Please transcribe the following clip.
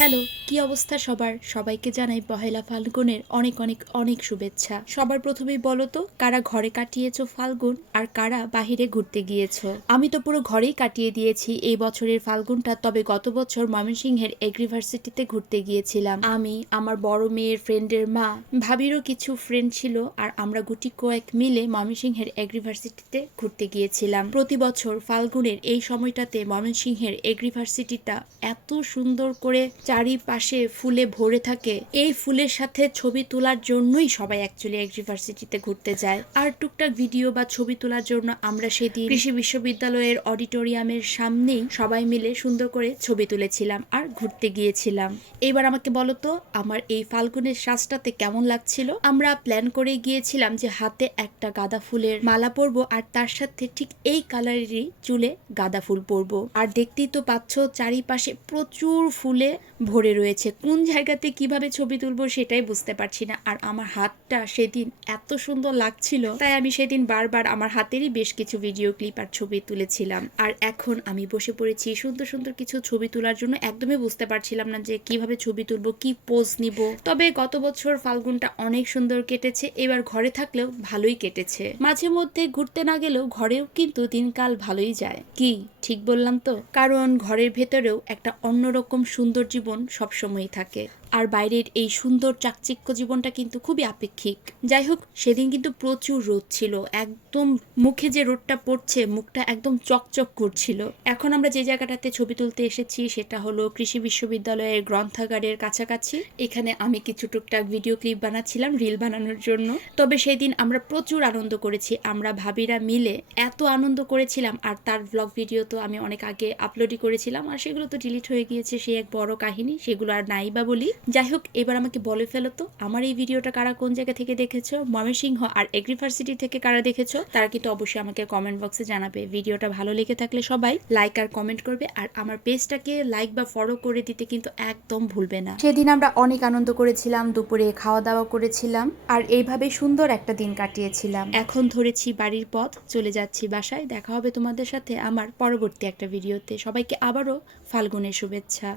Hello, কি অবস্থা সবার? সবাইকে জানাই পহেলা ফাল্গুনের অনেক অনেক অনেক শুভেচ্ছা। সবার প্রথমেই বলো তো কারা ঘরে কাটিয়েছো ফাল্গুন আর কারা বাহিরে ঘুরতে গিয়েছো? আমি তো পুরো ঘরেই কাটিয়ে দিয়েছি এই বছরের ফাল্গুনটা। তবে গত বছর ময়মনসিংহের এগ্রিভার্সিটিতে ঘুরতে গিয়েছিলাম। আমি, আমার বড় মেয়ের ফ্রেন্ডের মা, ভাবিরও কিছু ফ্রেন্ড ছিল আর আমরা গুটি কয়েক মিলে ময়মনসিংহের এগ্রিভার্সিটিতে ঘুরতে গিয়েছিলাম। প্রতি বছর ফাল্গুনের এই সময়টাতে ময়মনসিংহের এগ্রিভার্সিটিটা এত সুন্দর করে চারিপাশে ফুলে ভরে থাকে। এই ফুলের সাথে ছবি তোলার জন্যই সবাই অ্যাকচুয়ালি এগ্রিভার্সিটিতে ঘুরতে যায়। আর টুকটাক ভিডিও বা ছবি তোলার জন্য আমরা সেদিন কৃষি বিশ্ববিদ্যালয়ের অডিটোরিয়ামের সামনেই সবাই মিলে সুন্দর করে ছবি তুলেছিলাম আর ঘুরতে গিয়েছিলাম। এবার আমাকে বলো তো আমার এই ফাল্গুনের সাজটাতে কেমন লাগছিল? আমরা প্ল্যান করে গিয়েছিলাম যে হাতে একটা গাঁদা ফুলের মালা পরবো আর তার সাথে ঠিক এই কালারেরই চুলে গাঁদা ফুল পরবো। আর দেখতেই তো পাচ্ছ চারিপাশে প্রচুর ফুলে ভরে রয়েছে। কোন জায়গাতে কিভাবে ছবি তুলবো সেটাই বুঝতে পারছি না। আর আমার হাতটা সেদিন এত সুন্দর লাগছিল, তাই আমি সেদিন বারবার আমার হাতেরই বেশ কিছু ভিডিও ক্লিপ আর ছবি তুলেছিলাম। আর এখন আমি বসে পড়েছি সুন্দর সুন্দর কিছু ছবি তোলার জন্য। একদমই বুঝতে পারছিলাম না যে কিভাবে ছবি তুলবো, কি পোজ নিব। তবে গত বছর ফাল্গুনটা অনেক সুন্দর কেটেছে, এবার ঘরে থাকলেও ভালোই কেটেছে। মাঝে মধ্যে ঘুরতে না গেলেও ঘরেও কিন্তু দিনকাল ভালোই যায়। কি ঠিক বললাম তো? কারণ ঘরের ভেতরেও একটা অন্যরকম সুন্দর জীবন সবসময়ই থাকে। আর বাইরের এই সুন্দর চাকচিক্য জীবনটা কিন্তু খুবই আপেক্ষিক। যাই হোক, সেদিন কিন্তু প্রচুর রোদ ছিল। একদম মুখে যে রোদটা পড়ছে, মুখটা একদম চকচক করছিল। এখন আমরা যে জায়গাটাতে ছবি তুলতে এসেছি সেটা হলো কৃষি বিশ্ববিদ্যালয়ের গ্রন্থাগারের কাছাকাছি। এখানে আমি কিছু টুকটাক ভিডিও ক্লিপ বানাচ্ছিলাম রিল বানানোর জন্য। তবে সেদিন আমরা প্রচুর আনন্দ করেছি। আমরা ভাবিরা মিলে এত আনন্দ করেছিলাম। আর তার ব্লগ ভিডিও তো আমি অনেক আগে আপলোডই করেছিলাম, আর সেগুলো তো ডিলিট হয়ে গিয়েছে, সে এক বড় কাহিনী, সেগুলো আর নাই বা বলি। যাই হোক, এবার আমাকে বলে ফেলো তো আমার এই ভিডিওটা কারা কোন জায়গা থেকে দেখেছো, ময়মনসিংহ আর এগ্রিভার্সিটি থেকে কারা দেখেছো, তারা কিন্তু অবশ্যই আমাকে কমেন্ট বক্সে জানাবে। ভিডিওটা ভালো লেগে থাকলে সবাই লাইক আর কমেন্ট করবে, আর আমার পেজটাকে লাইক বা ফলো করে দিতে কিন্তু একদম ভুলবে না। সেদিন আমরা অনেক আনন্দ করেছিলাম, দুপুরে খাওয়া দাওয়া করেছিলাম আর এইভাবে সুন্দর একটা দিন কাটিয়েছিলাম। এখন ধরেছি বাড়ির পথ, চলে যাচ্ছি বাসায়। দেখা হবে তোমাদের সাথে আমার পরবর্তী একটা ভিডিওতে। সবাইকে আবারও ফাল্গুনের শুভেচ্ছা।